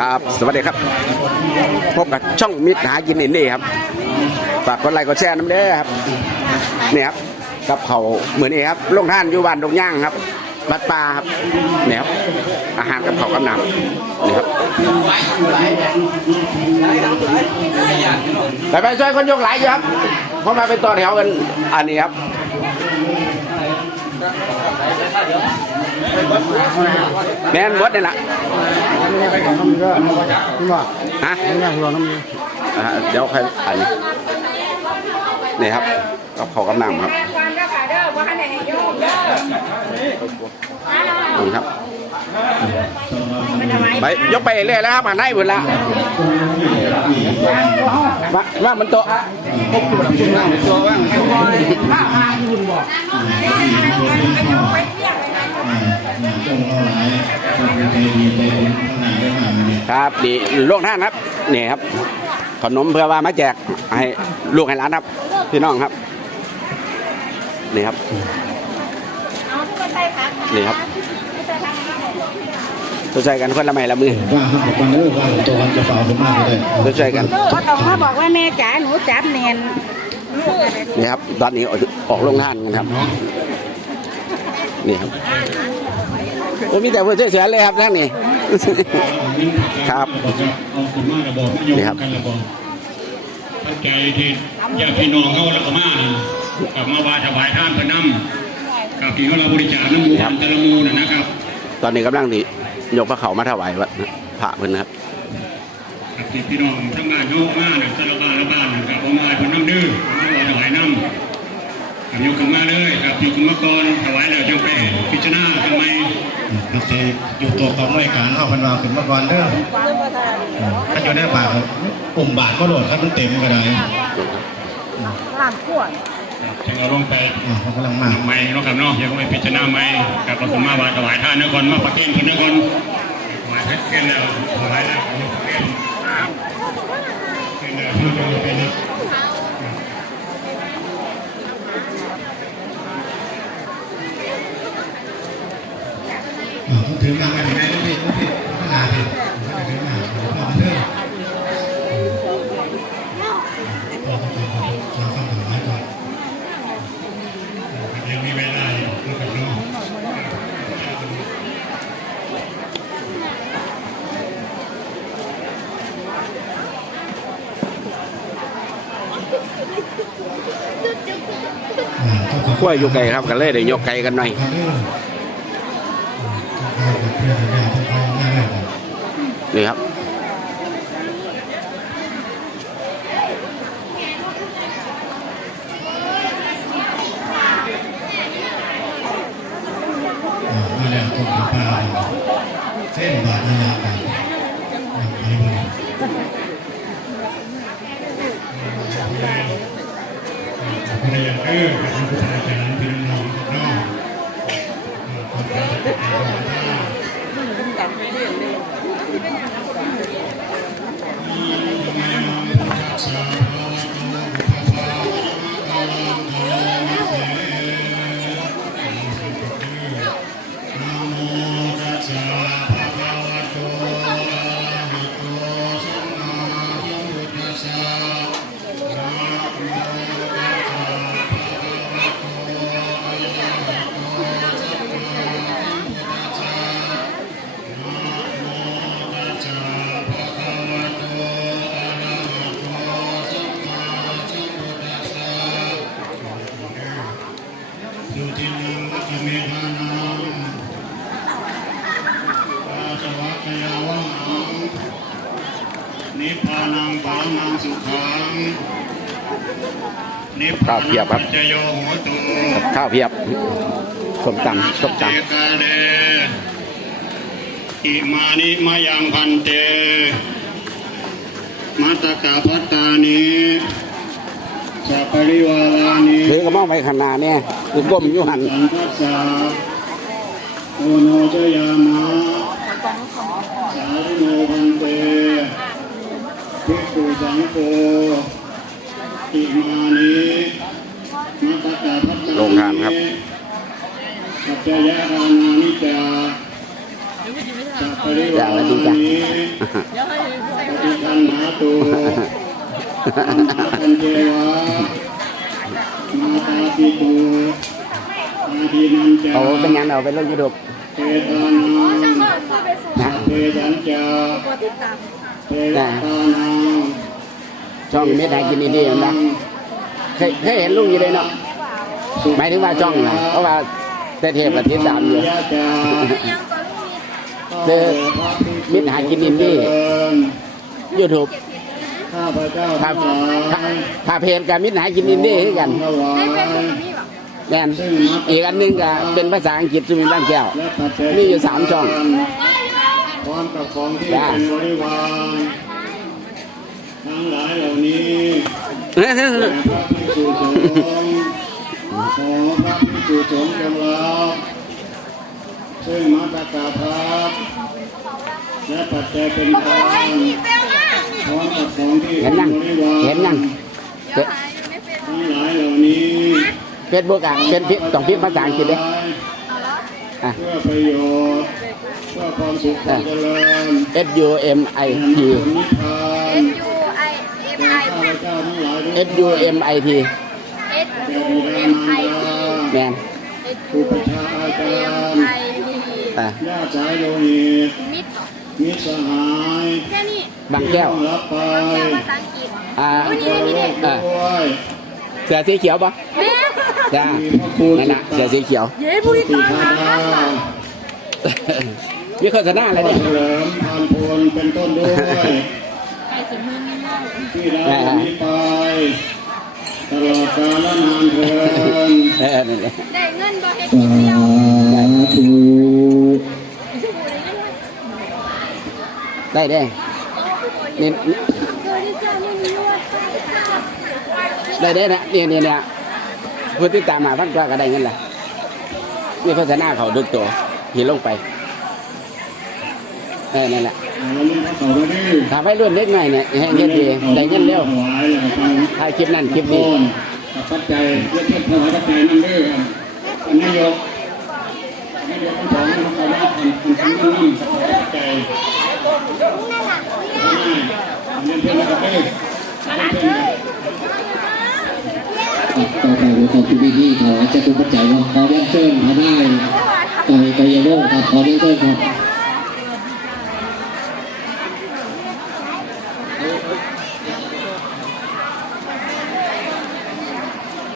ครับ สวัสดีครับ พบกับช่องมิตรหากินอินดี้ครับ ฝากกดไลค์กดแชร์น้ำเด้อครับ นี่ครับกับเขาเหมือนนี้ครับลงท่านอยู่บ้านดงย่างครับบัดปลาครับนี่ครับ อาหารกับเขากับน้ำนี่ครับ ไปไปช่วยคนยกไหลอยู่ครับ เพราะมาเป็นต่อแถวกัน อันนี้ครับ แม่นหมดนี่ละไปของน้ำเยอะฮะอ่าเดี๋ยวใครอันนี้นี่ครับกับเขากับน้ำครับ quan các bà đâu có cái này này vô vô นี่ครับไปยกไปเรื่อยแล้วครับหันให้หมดละว่าว่ามันโตะตัว ว่างครับดีลูกท่านครับนี่ครับ ขนมเพื่อว่ามาแจกให้ลูกให้หลานครับพี่น้องครับนี่ครับนี่ครับตัวใจกันคนละไม้ละมือว่าครับบอกว่าเออว่าตัววันจะฝ่าผมมากเลยตัวใจกัน có tổng nó บอกว่าแม่จ๋าหนูจับเนียนนี่ครับ ตอนนี้ออกออกลงทานกันครับ นี่ครับ โอ้มีแต่เพื่อนเฉยๆเลยครับท่านนี่ครับเอาคุณมากระบอกนี่ครับกันระบอกตั้งใจที่ญาติพี่น้องเขาแล้วก็มากับมาวาถวายท่านพระน้ำกับที่เขาเราบริจาคน้ำมูอันตรมูนะนะครับ ตอนนี้กำลังที่ยกพระเขามาถวายวัดพระเพิ่นนะครับกับที่พี่น้องทั้งบ้านเขามาเนี่ยแต่ละบ้านละบ้านนะครับเอามาให้เพนน้ำดื้อมาวาถวายน้ำ กับยกขึ้นมาเลยกับยกขึ้นมาก่อนถวายแล้วจังไปพิจารณาทำไมนักเตะอยู่ตัวกองรายการเข้าพันวาขึ้นมาก่อนเด้อถ้าอยู่ในบาทครับกลุ่มบาทก็โหลดครับมันเต็มก็ได้หลานขวดจึงเอาลงไปเขากำลังมาใหม่เนาะครับเนาะยังไม่พิจารณาใหม่กับเราผมมาบาถวายท่านนครมาประเคนคนนครถวายเพชรเกณฑ์แล้วถวายแล้วเกณฑ์เกณฑ์แล้วที่จะเป็น ต้องถือมาไม่ถึงไหนพี่พี่ขนาดพี่ก็จะถือมาพอมาเถอะพอต้องกเราต้อยก่อนยังมีเวลาอยู่นรับเนาะขั้วอยู่ไกลครับกันเลยเดี๋ยวยกไกลกันหน่อย นี่ครับมา มังสุขังนิพพาข้าวเพียบครับปัจจโยโหตุข้าวเพียบส้มตำส้มตเจกาเดอิมานิมายังพันเต มัตตกาพัตตานิสัพปริวารานิำเธอก็มองไปขางหนาดเนี่ยคือก้มอยู่หันสันทัสสะโอโนจยามะสาธุโนพันเตภิกขุ สังโฆอิมานิมัตตกาพัตตานิโรงทานครับสัจจยานานิจาสัพปริวารานิทันหาตูทันเจวะมาตาปิตูอาดีนันจาเอาเป็นยังเอาไปลงยูทูบเตตานังนะเตจันจาเตตานัง ช่องเม็ดหากินดีๆนะเคยเคยเห็นลุงอยู่เลยเนาะหมายถึงว่าช่องนะเพราะว่าแต่เทพกับทิศตามอยู่คือมิตรหากินอินดี้ยูทูบข้าพเจ้าครัทั้บงหลายถ้าเพจกับมิตรหากินอินดี้คือกันถวายแม่นอีกอันหนึงก็เป็นภาษาอังกฤษสุมินบ้านแก้วและปัจจัยมีอยู่สามช่องพร้อมกับของที่จ้าเป็นบริวาร ทั้งหลายเหล่านี้เฮ้ยแด่พระภิกษุสงฆ์ขอพระภิกษุสงฆ์จงรับซึ่งมาตรกาพัดและปัจจัยเป็นทานพร้อมกับของที่เห็นยังบริวารเห็นยังทั้งหลายเหล่านี้เฟซบุ๊กอะเป็นพิต้องพิมพ์ภาษาอังกฤษเด้อะเพื่อประโยชน์เพื่อความสุขความเจริญ S U M I T ผลนิพพานแก่ข้าพเจ้าทั้งหลายด้วย S U M I T แก่บิดามารดาแม่นครูประชาอาจารย์อะญาติสายโลหิตมิตรสหายบางแก้วที่รับไปอ่าบริโภคอะด้วยเสือสีเขียวปะจ้านั่นนะเสือสีเขียวติพาดามีโฆษณาอะไรเนี่ยเฉลิมพานพลเป็นต้นด้วย ที่ได้นี้ไปตลอดกาลนานเทินเออนั่นแหละได้เงินบ่เฮ็ดกินเดียวธุได้ได้นี่ได้ได้นะเนี่ยเนี่ยเนี่ยผู้ติดตามมาพันกว่าก็ได้เงินละนี่โฆษณาเขาดุตัวหินลงไปเออนั่นแหละ วันนี้เขามาดื้อถ้าไปรุ่นเล็กหน่อยเนี่ยให้เงินดีได้เงินเร็วถวายแล้วฟังถ่ายคลิปนั่นคลิปโอนี้นกับปัจจัยเยอะเทศถวายปัจจัยนั่นดื้อครับอันนายกนายกทั้งสองท่านเขาว่าทำทำทำนั่นนั่นกับปัจจัยเรียนเพื่อนนะครับดื้อเรียนเพื่อนต่อไปเราทำพิธีถวายจตุปัจจัยขอเรียนเชิญพระได้ไก่ไก่ยโลกครับขอเรียนเชิญครับ